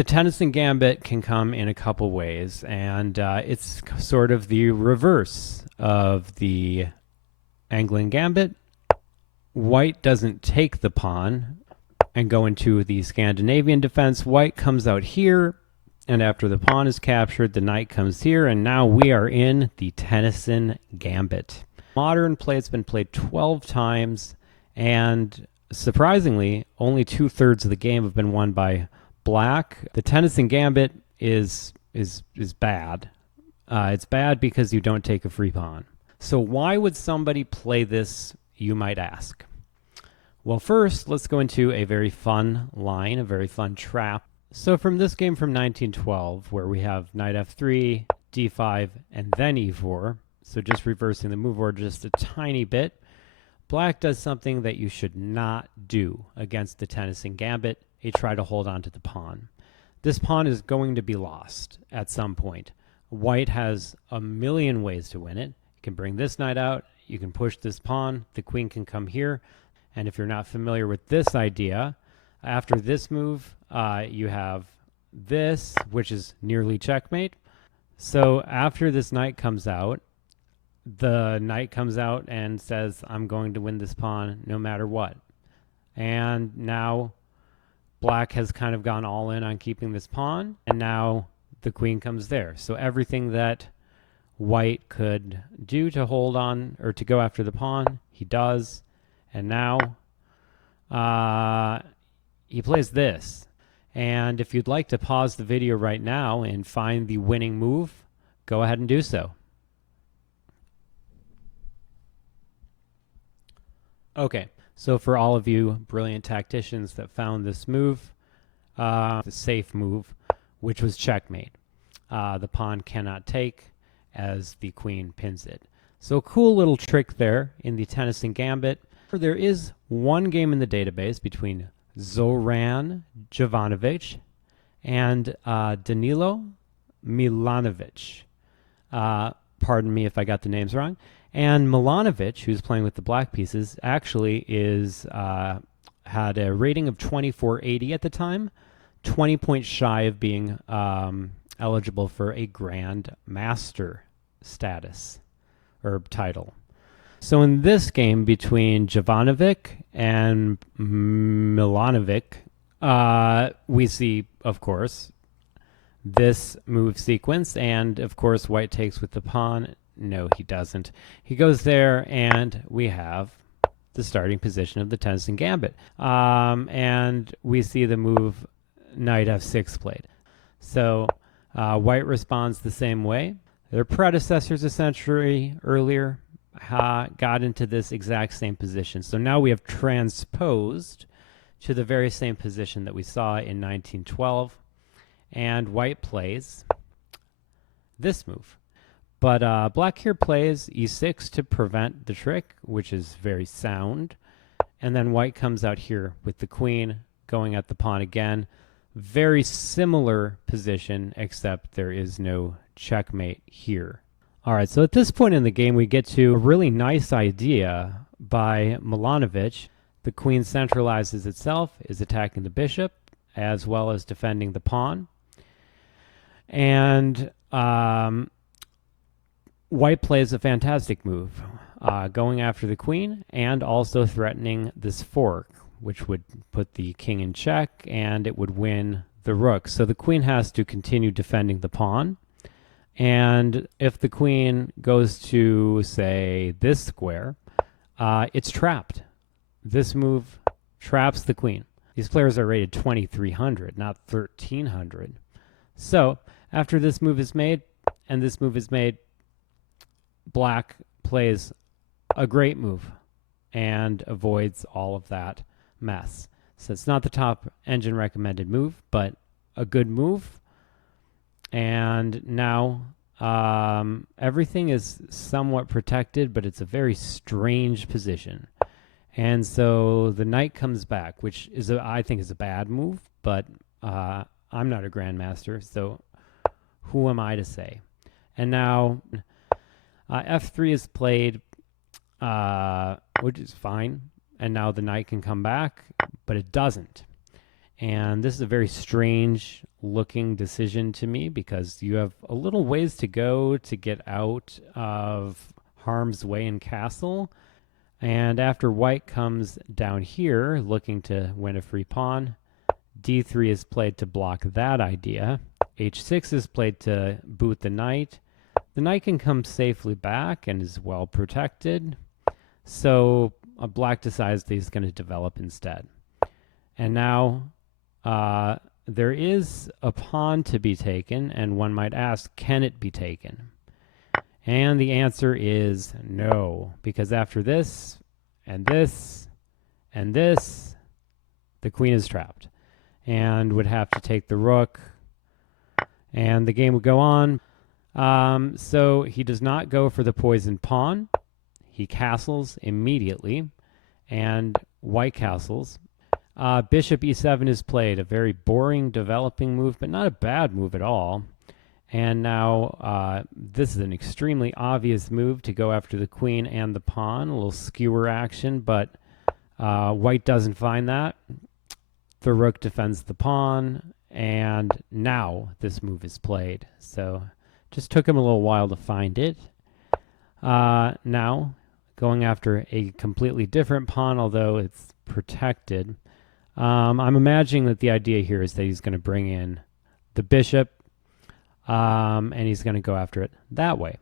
The Tennison Gambit can come in a couple ways, and it's sort of the reverse of the Anglian Gambit. White doesn't take the pawn and go into the Scandinavian defense. White comes out here, and after the pawn is captured, the knight comes here, and now we are in the Tennison Gambit. Modern play, it's been played 12 times, and surprisingly, only 2/3 of the game have been won by Black. The Tennison Gambit is bad. It's bad because you don't take a free pawn. So why would somebody play this, you might ask? Well, first, let's go into a very fun line, a very fun trap. So from this game from 1912, where we have knight f3, d5, and then e4, so just reversing the move order just a tiny bit, Black does something that you should not do against the Tennison Gambit. They try to hold on to the pawn. This pawn is going to be lost at some point. White has a million ways to win it. You can bring this knight out. You can push this pawn. The queen can come here. And if you're not familiar with this idea, after this move, you have this, which is nearly checkmate. So after this knight comes out, the knight comes out and says, I'm going to win this pawn no matter what. And now Black has kind of gone all in on keeping this pawn, and now the queen comes there. So everything that White could do to hold on or to go after the pawn, he does. And now he plays this. And if you'd like to pause the video right now and find the winning move, go ahead and do so. Okay, so for all of you brilliant tacticians that found this move, the safe move, which was checkmate. The pawn cannot take as the queen pins it. So a cool little trick there in the Tennison Gambit. There is one game in the database between Zoran Jovanovic and Danilo Milanovic. Pardon me if I got the names wrong. And Milanovic, who's playing with the black pieces, actually had a rating of 2480 at the time, 20 points shy of being eligible for a Grand Master status or title. So in this game between Jovanovic and Milanovic, we see, of course, this move sequence, and of course White takes with the pawn. No, he doesn't. He goes there, and we have the starting position of the Tennison Gambit. And we see the move knight f6 played. So White responds the same way. Their predecessors a century earlier got into this exact same position. So now we have transposed to the very same position that we saw in 1912. And White plays this move. But Black here plays e6 to prevent the trick, which is very sound. And then White comes out here with the queen going at the pawn again. Very similar position, except there is no checkmate here. All right, so at this point in the game, we get to a really nice idea by Milanovic. The queen centralizes itself, is attacking the bishop, as well as defending the pawn. And White plays a fantastic move, going after the queen and also threatening this fork, which would put the king in check, and it would win the rook. So the queen has to continue defending the pawn. And if the queen goes to, say, this square, it's trapped. This move traps the queen. These players are rated 2,300, not 1,300. So after this move is made, and this move is made, Black plays a great move and avoids all of that mess. So it's not the top engine recommended move, but a good move. And now everything is somewhat protected, but it's a very strange position. And so the knight comes back, which is I think is a bad move, but I'm not a grandmaster, so who am I to say? And now f3 is played, which is fine. And now the knight can come back, but it doesn't. And this is a very strange looking decision to me because you have a little ways to go to get out of harm's way in castle. And after white comes down here looking to win a free pawn, d3 is played to block that idea. h6 is played to boot the knight. The knight can come safely back and is well protected. So black decides that he's going to develop instead. And now there is a pawn to be taken, and one might ask, can it be taken? And the answer is no, because after this, and this, and this, the queen is trapped and would have to take the rook, and the game would go on. So he does not go for the poisoned pawn. He castles immediately, and white castles. Bishop e7 is played, a very boring developing move, but not a bad move at all. And now this is an extremely obvious move to go after the queen and the pawn, a little skewer action, but white doesn't find that. The rook defends the pawn, and now this move is played. So just took him a little while to find it. Now going after a completely different pawn, although it's protected. I'm imagining that the idea here is that he's going to bring in the bishop, and he's going to go after it that way.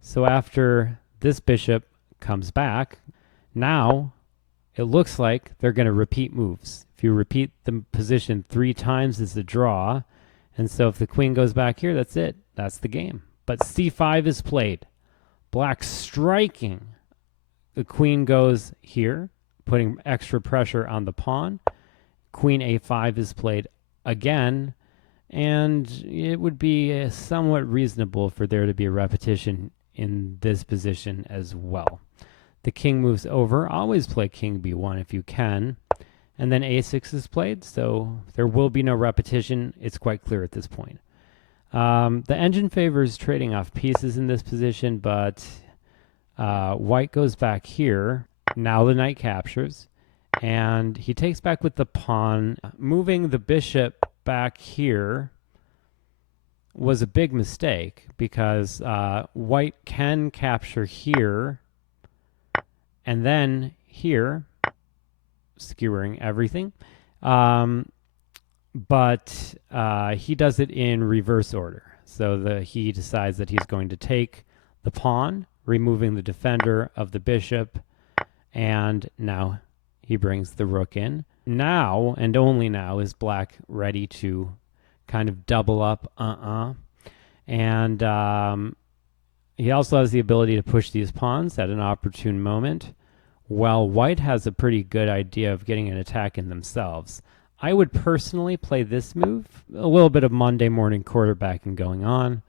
So after this bishop comes back, now it looks like they're going to repeat moves. If you repeat the position 3 times, it's a draw. And so if the queen goes back here, that's it. That's the game. But c5 is played. Black striking. The queen goes here, putting extra pressure on the pawn. Queen a5 is played again, and it would be somewhat reasonable for there to be a repetition in this position as well. The king moves over. Always play king b1 if you can. And then a6 is played, so there will be no repetition. It's quite clear at this point. The engine favors trading off pieces in this position, but white goes back here. Now the knight captures, and he takes back with the pawn. Moving the bishop back here was a big mistake because white can capture here and then here, skewering everything. But he does it in reverse order. So he decides that he's going to take the pawn, removing the defender of the bishop, and now he brings the rook in. Now, and only now, is black ready to kind of double up, and he also has the ability to push these pawns at an opportune moment, while white has a pretty good idea of getting an attack in themselves. I would personally play this move, a little bit of Monday morning quarterbacking going on.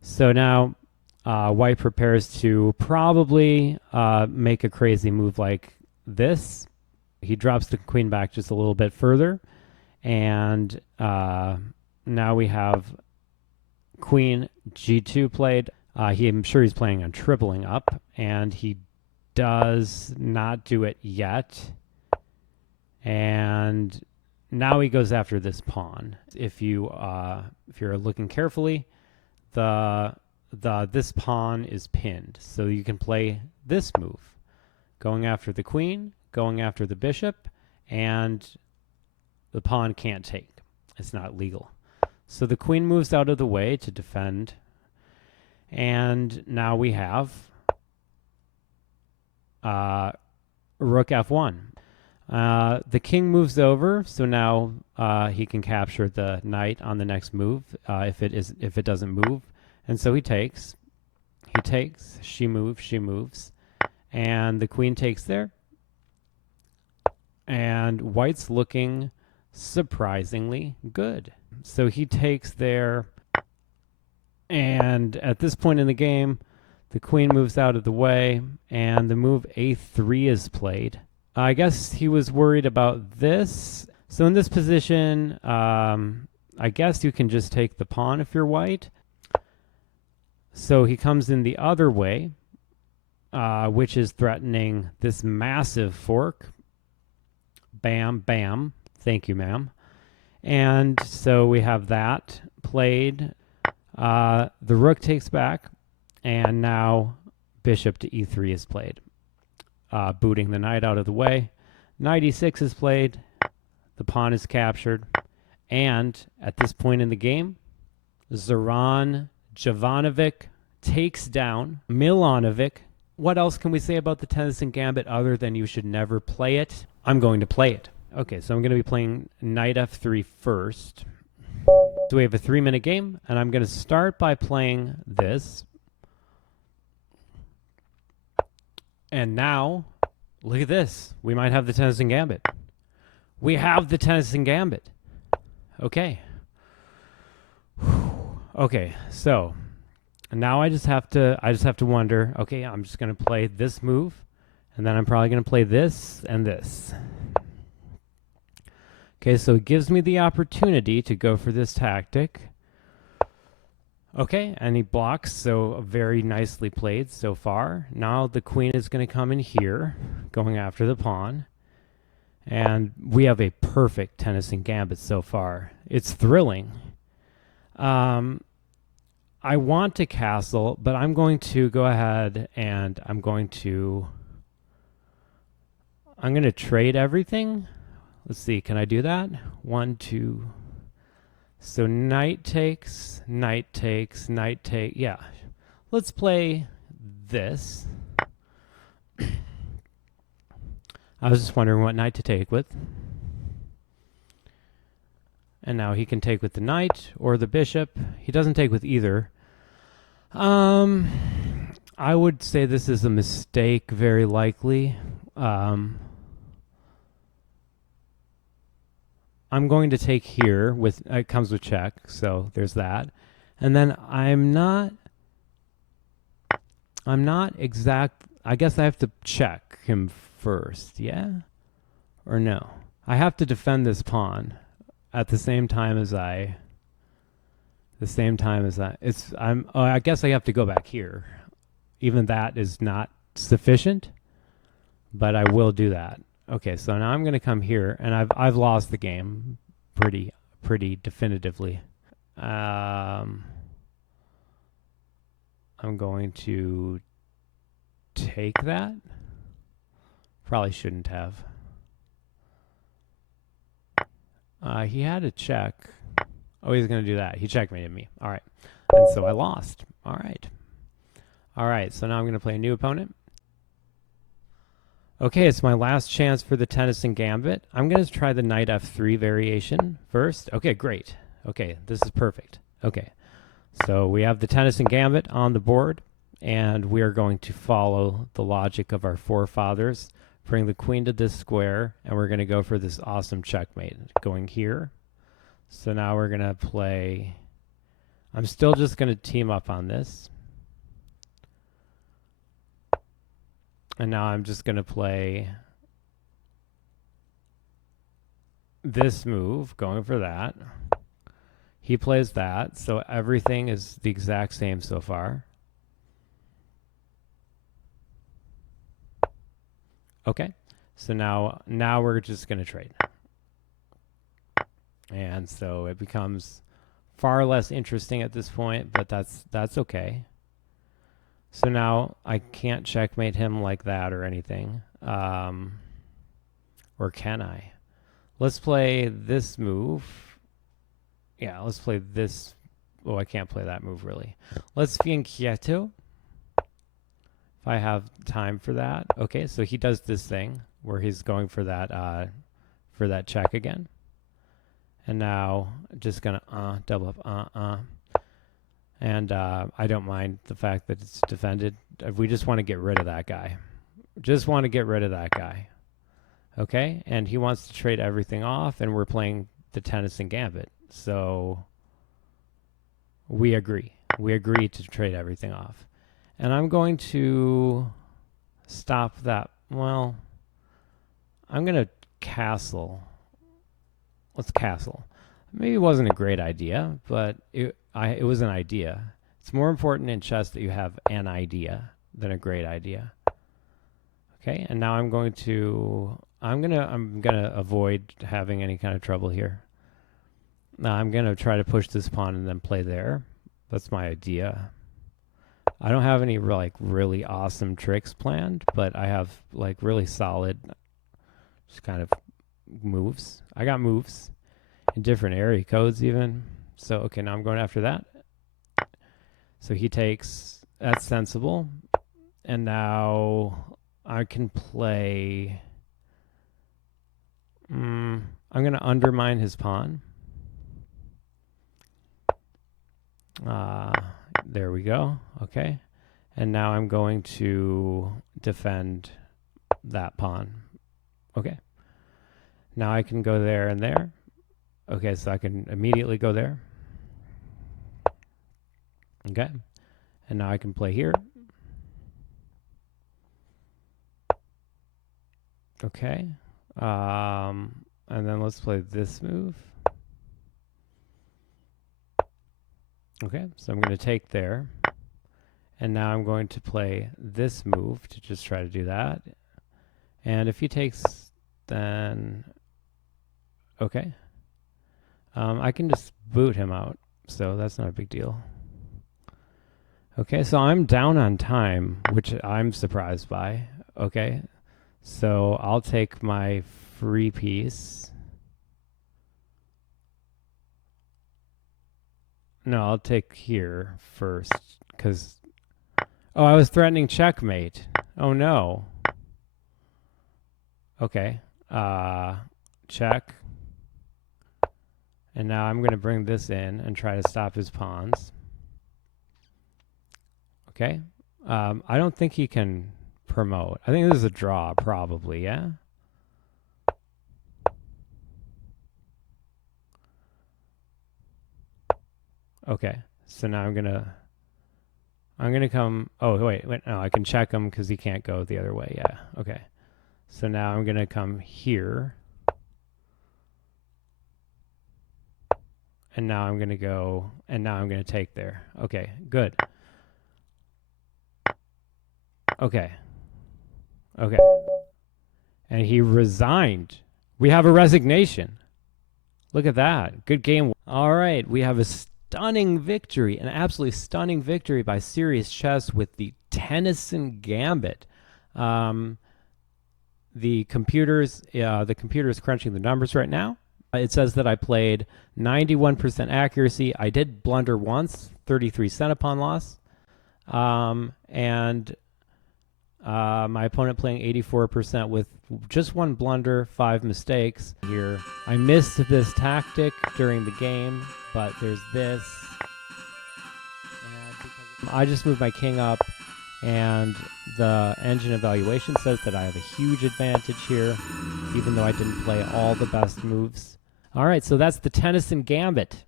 So now white prepares to probably make a crazy move like this. He drops the queen back just a little bit further, and now we have queen g2 played. I'm sure he's planning on tripling up, and he does not do it yet. And now he goes after this pawn. If you're looking carefully, this pawn is pinned, so you can play this move, going after the queen, going after the bishop, and the pawn can't take. It's not legal. So the queen moves out of the way to defend, and now we have rook f1. The king moves over, so now he can capture the knight on the next move if it doesn't move, and so he takes, she moves, and the queen takes there, and white's looking surprisingly good. So he takes there, and at this point in the game, the queen moves out of the way, and the move a3 is played. I guess he was worried about this. So in this position, I guess you can just take the pawn if you're white. So he comes in the other way, which is threatening this massive fork. Bam, bam. Thank you, ma'am. And so we have that played. The rook takes back, and now bishop to e3 is played, booting the knight out of the way. Knight e6 is played. The pawn is captured. And at this point in the game, Zoran Jovanovic takes down Milanovic. What else can we say about the Tennison Gambit other than you should never play it? I'm going to play it. Okay, so I'm going to be playing knight f3 first. So we have a 3-minute game, and I'm going to start by playing this. And now, look at this. We might have the Tennison Gambit. We have the Tennison Gambit. Okay. Okay, so now I just have to wonder, okay, I'm just going to play this move, and then I'm probably going to play this and this. Okay, so it gives me the opportunity to go for this tactic. Okay, and he blocks, so very nicely played so far. Now the queen is going to come in here, going after the pawn. And we have a perfect Tennison Gambit so far. It's thrilling. I want to castle, but I'm going to go ahead and I'm going to trade everything. Let's see, can I do that? 1, 2. So knight takes, knight takes, knight take. Yeah. Let's play this. I was just wondering what knight to take with. And now he can take with the knight or the bishop. He doesn't take with either. I would say this is a mistake, very likely. I'm going to take here with it comes with check, so there's that. And then I'm not exact. I guess I have to check him first, yeah? Or no? I have to defend this pawn at the same time as I I guess I have to go back here. Even that is not sufficient, but I will do that. Okay, so now I'm going to come here, and I've lost the game pretty definitively. I'm going to take that. Probably shouldn't have. He had a check. Oh, he's going to do that. He checkmated me. All right. And so I lost. All right. All right, so now I'm going to play a new opponent. Okay, it's my last chance for the Tennison Gambit. I'm going to try the knight f3 variation first. Okay, great. Okay, this is perfect. Okay, so we have the Tennison Gambit on the board, and we are going to follow the logic of our forefathers, bring the queen to this square, and we're going to go for this awesome checkmate. Going here. So now we're going to play... I'm still just going to team up on this. And now I'm just going to play this move, going for that. He plays that, so everything is the exact same so far. Okay, so now we're just going to trade. And so it becomes far less interesting at this point, but that's okay. So now I can't checkmate him like that or anything. Or can I? Let's play this move. Yeah, let's play this. Oh, I can't play that move, really. Let's fianchetto. If I have time for that. Okay, so he does this thing where he's going for that check again. And now just going to double up, And I don't mind the fact that it's defended. We just want to get rid of that guy. Just want to get rid of that guy. Okay? And he wants to trade everything off, and we're playing the Tennison Gambit. So we agree. We agree to trade everything off. And I'm going to stop that. Well, I'm going to castle. Let's castle. Maybe it wasn't a great idea, but it was an idea. It's more important in chess that you have an idea than a great idea. Okay, and now I'm gonna avoid having any kind of trouble here. Now I'm going to try to push this pawn and then play there. That's my idea. I don't have any like really awesome tricks planned, but I have like really solid just kind of moves. I got moves in different area codes even. So, okay, now I'm going after that. So he takes, that's sensible. And now I can play, I'm going to undermine his pawn. There we go. Okay. And now I'm going to defend that pawn. Okay. Now I can go there and there. Okay, so I can immediately go there. Okay. And now I can play here. Okay. And then let's play this move. Okay, so I'm going to take there. And now I'm going to play this move to just try to do that. And if he takes, then okay. I can just boot him out, so that's not a big deal. Okay, so I'm down on time, which I'm surprised by. Okay, so I'll take my free piece. No, I'll take here first, because... Oh, I was threatening checkmate. Oh, no. Okay. Check. And now I'm going to bring this in and try to stop his pawns. Okay. I don't think he can promote. I think this is a draw, probably, yeah? Okay. So now I'm going to come, oh, wait, no, I can check him because he can't go the other way, yeah, okay. So now I'm going to come here. And now I'm going to go, and now I'm going to take there. Okay, good. Okay. Okay. And he resigned. We have a resignation. Look at that. Good game. All right, we have a stunning victory, an absolutely stunning victory by Serious Chess with the Tennison Gambit. The computer's crunching the numbers right now. It says that I played 91% accuracy. I did blunder once, 33 cent upon loss. And my opponent playing 84% with just one blunder, 5 mistakes here. I missed this tactic during the game, but there's this. And I just moved my king up, and the engine evaluation says that I have a huge advantage here, even though I didn't play all the best moves. All right, so that's the Tennison Gambit.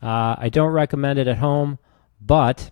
I don't recommend it at home, but